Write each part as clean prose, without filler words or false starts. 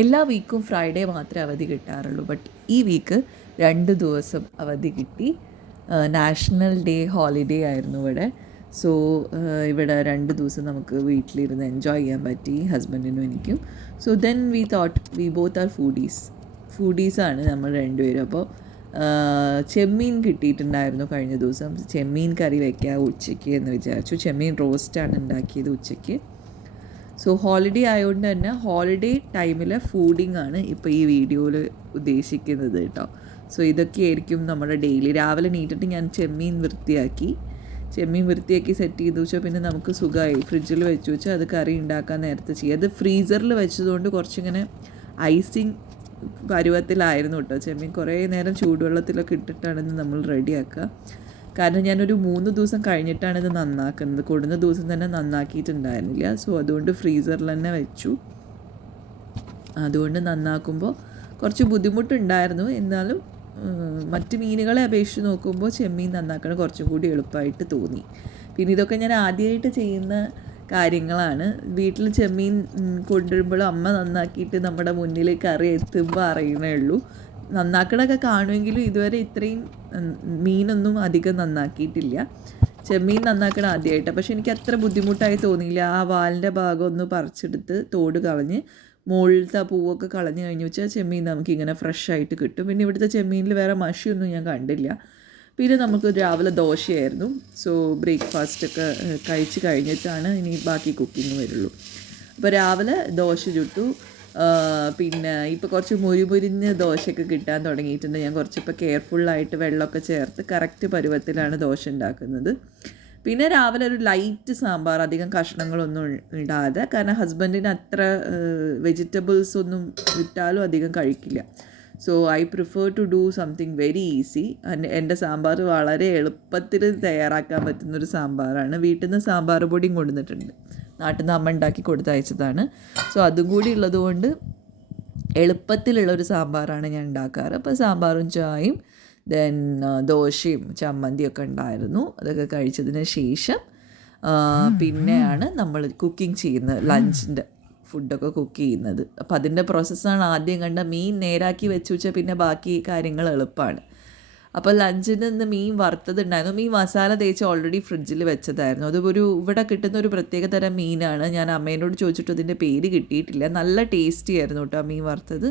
എല്ലാ വീക്കും ഫ്രൈഡേ മാത്രമേ അവധി കിട്ടാറുള്ളൂ. ബട്ട് ഈ വീക്ക് 2 ദിവസം അവധി കിട്ടി. നാഷണൽ ഡേ ഹോളിഡേ ആയിരുന്നു ഇവിടെ. സോ ഇവിടെ 2 ദിവസം നമുക്ക് വീട്ടിലിരുന്ന് എൻജോയ് ചെയ്യാൻ പറ്റി, ഹസ്ബൻഡിനും എനിക്കും. So then we thought we both are ഫൂഡീസാണ് നമ്മൾ രണ്ടുപേരും. അപ്പോൾ ചെമ്മീൻ കിട്ടിയിട്ടുണ്ടായിരുന്നു കഴിഞ്ഞ ദിവസം. ചെമ്മീൻ കറി വയ്ക്കുക ഉച്ചയ്ക്ക് എന്ന് വിചാരിച്ചു. ചെമ്മീൻ റോസ്റ്റാണ് ഉണ്ടാക്കിയത് ഉച്ചയ്ക്ക്. സോ ഹോളിഡേ ആയതുകൊണ്ട് തന്നെ ഹോളിഡേ ടൈമിലെ ഫൂഡിങ് ആണ് ഇപ്പോൾ ഈ വീഡിയോയിൽ ഉദ്ദേശിക്കുന്നത് കേട്ടോ. സോ ഇതൊക്കെയായിരിക്കും നമ്മുടെ ഡെയിലി. രാവിലെ നീട്ടിട്ട് ഞാൻ ചെമ്മീൻ വൃത്തിയാക്കി സെറ്റ് ചെയ്ത് വെച്ചാൽ പിന്നെ നമുക്ക് സുഖമായി ഫ്രിഡ്ജിൽ വെച്ച് വെച്ചാൽ അത് കറി ഉണ്ടാക്കാൻ നേരത്തെ ചെയ്യുക. അത് ഫ്രീസറിൽ വെച്ചതുകൊണ്ട് കുറച്ചിങ്ങനെ ഐസിങ് പരുവത്തിലായിരുന്നു കേട്ടോ ചെമ്മീൻ. കുറേ നേരം ചൂടുവെള്ളത്തിലൊക്കെ ഇട്ടിട്ടാണ് ഇത് നമ്മൾ റെഡിയാക്കുക. കാരണം ഞാനൊരു 3 ദിവസം കഴിഞ്ഞിട്ടാണ് ഇത് നന്നാക്കുന്നത്. കൊടുന്ന ദിവസം തന്നെ നന്നാക്കിയിട്ടുണ്ടായിരുന്നില്ല. സോ അതുകൊണ്ട് ഫ്രീസറിൽ തന്നെ വെച്ചു. അതുകൊണ്ട് നന്നാക്കുമ്പോൾ കുറച്ച് ബുദ്ധിമുട്ടുണ്ടായിരുന്നു. എന്നാലും മറ്റ് മീനുകളെ അപേക്ഷിച്ച് നോക്കുമ്പോൾ ചെമ്മീൻ നന്നാക്കണം കുറച്ചും കൂടി എളുപ്പമായിട്ട് തോന്നി. പിന്നെ ഇതൊക്കെ ഞാൻ ആദ്യമായിട്ട് ചെയ്യുന്ന കാര്യങ്ങളാണ്. വീട്ടിൽ ചെമ്മീൻ കൊണ്ടുവരുമ്പോഴും അമ്മ നന്നാക്കിയിട്ട് നമ്മുടെ മുന്നിൽ കറി എത്തുമ്പോൾ അറിയണേ ഉള്ളൂ. നന്നാക്കണമൊക്കെ കാണുമെങ്കിലും ഇതുവരെ ഇത്രയും മീനൊന്നും അധികം നന്നാക്കിയിട്ടില്ല. ചെമ്മീൻ നന്നാക്കണം ആദ്യമായിട്ടാണ്. പക്ഷെ എനിക്ക് അത്ര ബുദ്ധിമുട്ടായി തോന്നിയില്ല. ആ വാലിൻ്റെ ഭാഗം ഒന്ന് പറിച്ചെടുത്ത് തോട് കളഞ്ഞ് മുകളിലത്തെ പൂവൊക്കെ കളഞ്ഞ് കഴിഞ്ഞ് വെച്ചാൽ ചെമ്മീൻ നമുക്കിങ്ങനെ ഫ്രഷായിട്ട് കിട്ടും. പിന്നെ ഇവിടുത്തെ ചെമ്മീനിൽ വേറെ മഷിയൊന്നും ഞാൻ കണ്ടില്ല. പിന്നെ നമുക്ക് രാവിലെ ദോശയായിരുന്നു. സോ ബ്രേക്ക്ഫാസ്റ്റൊക്കെ കഴിച്ച് കഴിഞ്ഞിട്ടാണ് ഇനി ബാക്കി കുക്കിംഗ് വരുള്ളൂ. അപ്പോൾ രാവിലെ ദോശ ചുട്ടു. പിന്നെ ഇപ്പോൾ കുറച്ച് മുരിമുരിഞ്ഞ് ദോശയൊക്കെ കിട്ടാൻ തുടങ്ങിയിട്ടുണ്ട്. ഞാൻ കുറച്ചിപ്പോൾ കെയർഫുള്ളായിട്ട് വെള്ളമൊക്കെ ചേർത്ത് കറക്റ്റ് പരുവത്തിലാണ് ദോശ ഉണ്ടാക്കുന്നത്. പിന്നെ രാവിലെ ഒരു ലൈറ്റ് സാമ്പാർ, അധികം കഷ്ണങ്ങളൊന്നും ഇടാതെ. കാരണം ഹസ്ബൻഡിന് അത്ര വെജിറ്റബിൾസ് ഒന്നും ഇട്ടാലും അധികം കഴിക്കില്ല. So I prefer to do something very easy. എൻ്റെ സാമ്പാർ വളരെ എളുപ്പത്തിൽ തയ്യാറാക്കാൻ പറ്റുന്നൊരു സാമ്പാറാണ്. വീട്ടിൽ നിന്ന് സാമ്പാർ പൊടിയും കൊണ്ടുവന്നിട്ടുണ്ട്. നാട്ടിൽ നിന്ന് അമ്മ ഉണ്ടാക്കി കൊടുത്തയച്ചതാണ്. സോ അതും കൂടി ഉള്ളതുകൊണ്ട് എളുപ്പത്തിലുള്ളൊരു സാമ്പാറാണ് ഞാൻ ഉണ്ടാക്കാറ്. അപ്പോൾ സാമ്പാറും ചായയും ദെൻ ദോശയും ചമ്മന്തിയൊക്കെ ഉണ്ടായിരുന്നു. അതൊക്കെ കഴിച്ചതിന് ശേഷം പിന്നെയാണ് നമ്മൾ കുക്കിംഗ് ചെയ്യുന്നത്, ലഞ്ചിൻ്റെ ഫുഡൊക്കെ കുക്ക് ചെയ്യുന്നത്. അപ്പോൾ അതിൻ്റെ പ്രോസസ്സാണ് ആദ്യം കണ്ട. മീൻ നേരാക്കി വെച്ച് വെച്ചാൽ പിന്നെ ബാക്കി കാര്യങ്ങൾ എളുപ്പമാണ്. അപ്പോൾ ലഞ്ചിന് ഇന്ന് മീൻ വറുത്തതുണ്ടായിരുന്നു. മീൻ മസാല തേച്ച് ഓൾറെഡി ഫ്രിഡ്ജിൽ വെച്ചതായിരുന്നു. അതൊരു ഇവിടെ കിട്ടുന്ന ഒരു പ്രത്യേക തരം മീനാണ്. ഞാൻ അമ്മേനോട് ചോദിച്ചിട്ട് അതിൻ്റെ പേര് കിട്ടിയിട്ടില്ല. നല്ല ടേസ്റ്റി ആയിരുന്നു കേട്ടോ മീൻ വറുത്തത്.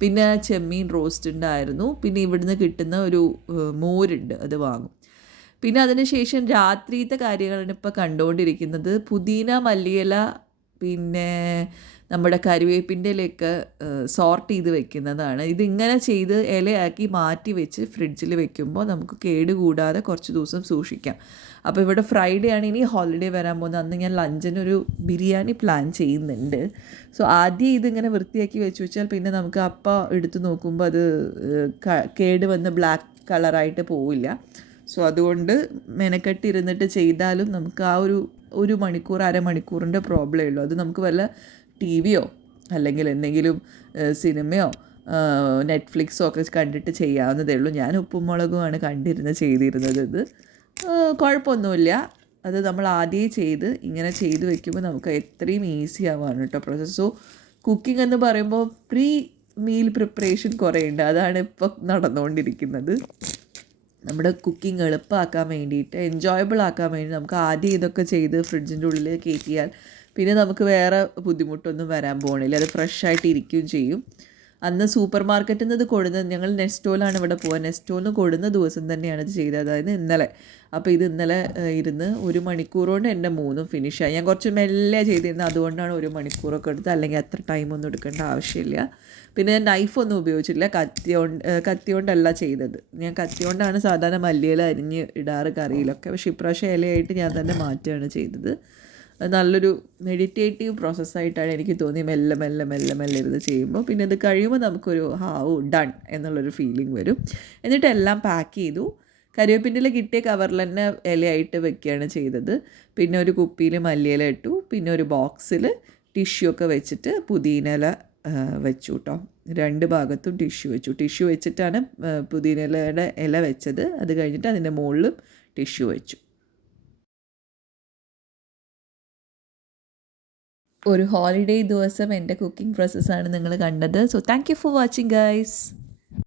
പിന്നെ ചെമ്മീൻ റോസ്റ്റ് ഉണ്ടായിരുന്നു. പിന്നെ ഇവിടുന്ന് കിട്ടുന്ന ഒരു മോരുണ്ട്, അത് വാങ്ങും. പിന്നെ അതിന് ശേഷം രാത്രിയിലത്തെ കാര്യങ്ങളാണ് ഇപ്പോൾ കണ്ടുകൊണ്ടിരിക്കുന്നത്. പുതിന, മല്ലിയില, പിന്നെ നമ്മുടെ കറിവേപ്പിൻ്റെ ഇലയൊക്കെ സോർട്ട് ചെയ്ത് വെക്കുന്നതാണ്. ഇതിങ്ങനെ ചെയ്ത് ഇലയാക്കി മാറ്റി വെച്ച് ഫ്രിഡ്ജിൽ വെക്കുമ്പോൾ നമുക്ക് കേടുകൂടാതെ കുറച്ച് ദിവസം സൂക്ഷിക്കാം. അപ്പോൾ ഇവിടെ ഫ്രൈഡേ ആണ് ഇനി ഹോളിഡേ വരാൻ പോകുന്നത്. അന്ന് ഞാൻ ലഞ്ചിനൊരു ബിരിയാണി പ്ലാൻ ചെയ്യുന്നുണ്ട്. സോ ആദ്യം ഇതിങ്ങനെ വൃത്തിയാക്കി വെച്ച് വെച്ചാൽ പിന്നെ നമുക്ക് അപ്പം എടുത്ത് നോക്കുമ്പോൾ അത് കേട് വന്ന് ബ്ലാക്ക് കളറായിട്ട് പോവില്ല. സോ അതുകൊണ്ട് മെനക്കെട്ടിരുന്നിട്ട് ചെയ്താലും നമുക്ക് ആ ഒരു മണിക്കൂർ അരമണിക്കൂറിൻ്റെ പ്രോബ്ലമേ ഉള്ളൂ. അത് നമുക്ക് വല്ല ടി വിയോ അല്ലെങ്കിൽ എന്തെങ്കിലും സിനിമയോ നെറ്റ്ഫ്ലിക്സോ ഒക്കെ കണ്ടിട്ട് ചെയ്യാവുന്നതേ ഉള്ളൂ. ഞാൻ ഉപ്പും മുളകുമാണ് ചെയ്തിരുന്നത്. ഇത് കുഴപ്പമൊന്നുമില്ല. അത് നമ്മൾ ആദ്യമേ ഇങ്ങനെ ചെയ്ത് വെക്കുമ്പോൾ നമുക്ക് എത്രയും ഈസി ആവാണ് കേട്ടോ പ്രോസസ്സ്. സോ കുക്കിംഗ് എന്ന് പറയുമ്പോൾ പ്രീ മീൽ പ്രിപ്പറേഷൻ കുറേ ഉണ്ട്. അതാണ് ഇപ്പോൾ നടന്നുകൊണ്ടിരിക്കുന്നത്. നമ്മുടെ കുക്കിംഗ് എളുപ്പമാക്കാൻ വേണ്ടിയിട്ട്, എൻജോയബിൾ ആക്കാൻ വേണ്ടി നമുക്ക് ആദ്യം ഇതൊക്കെ ചെയ്ത് ഫ്രിഡ്ജിൻ്റെ ഉള്ളിൽ കയറ്റിയാൽ പിന്നെ നമുക്ക് വേറെ ബുദ്ധിമുട്ടൊന്നും വരാൻ പോകണില്ല. അത് ഫ്രഷായിട്ട് ഇരിക്കുകയും ചെയ്യും. അന്ന് സൂപ്പർ മാർക്കറ്റിൽ നിന്ന് ഇത് കൊടുന്നത്, ഞങ്ങൾ നെസ്റ്റോയിലാണ് ഇവിടെ പോകുക. നെസ്റ്റോയിൽ നിന്ന് കൊടുന്ന ദിവസം തന്നെയാണ് ഇത് ചെയ്തത്, അതായത് ഇന്നലെ. അപ്പോൾ ഇത് ഇന്നലെ ഇരുന്ന് 1 മണിക്കൂർ കൊണ്ട് എൻ്റെ 3ഉം ഫിനിഷായി. ഞാൻ കുറച്ച് മെല്ലെ ചെയ്തിരുന്നത്, അതുകൊണ്ടാണ് 1 മണിക്കൂറൊക്കെ എടുത്തത്. അല്ലെങ്കിൽ അത്ര ടൈമൊന്നും എടുക്കേണ്ട ആവശ്യമില്ല. പിന്നെ ഞാൻ നൈഫൊന്നും ഉപയോഗിച്ചില്ല, കത്തി കൊണ്ടല്ല ചെയ്തത്. ഞാൻ കത്തി കൊണ്ടാണ് സാധാരണ മല്ലിയില അരിഞ്ഞ് ഇടാറ് കറിയിലൊക്കെ. പക്ഷേ ഇപ്രാവശ്യം ഇലയായിട്ട് ഞാൻ തന്നെ മാറ്റുകയാണ് ചെയ്തത്. നല്ലൊരു മെഡിറ്റേറ്റീവ് പ്രോസസ്സായിട്ടാണ് എനിക്ക് തോന്നി. മെല്ലെ മെല്ലെ മെല്ലെ മെല്ലെ ഇരുന്ന് ചെയ്യുമ്പോൾ പിന്നെ ഇത് കഴിയുമ്പോൾ നമുക്കൊരു ഡൺ എന്നുള്ളൊരു ഫീലിംഗ് വരും. എന്നിട്ട് എല്ലാം പാക്ക് ചെയ്തു. കരിവേപ്പിൻ്റെ കിട്ടിയ കവറിൽ തന്നെ ഇലയായിട്ട് വെക്കുകയാണ് ചെയ്തത്. പിന്നെ ഒരു കുപ്പിയിൽ മല്ലിയില ഇട്ടു. പിന്നെ ഒരു ബോക്സിൽ ടിഷ്യൂ ഒക്കെ വെച്ചിട്ട് പുതിന ഇല വെച്ചു കേട്ടോ. 2 ഭാഗത്തും ടിഷ്യൂ വെച്ചിട്ടാണ് പുതിന ഇലയുടെ ഇല വെച്ചത്. അത് കഴിഞ്ഞിട്ട് അതിൻ്റെ മുകളിലും ടിഷ്യൂ വെച്ചു. ഒരു ഹോളിഡേ ദിവസം എൻ്റെ കുക്കിംഗ് പ്രോസസ്സാണ് നിങ്ങൾ കണ്ടത്. So thank you for watching guys.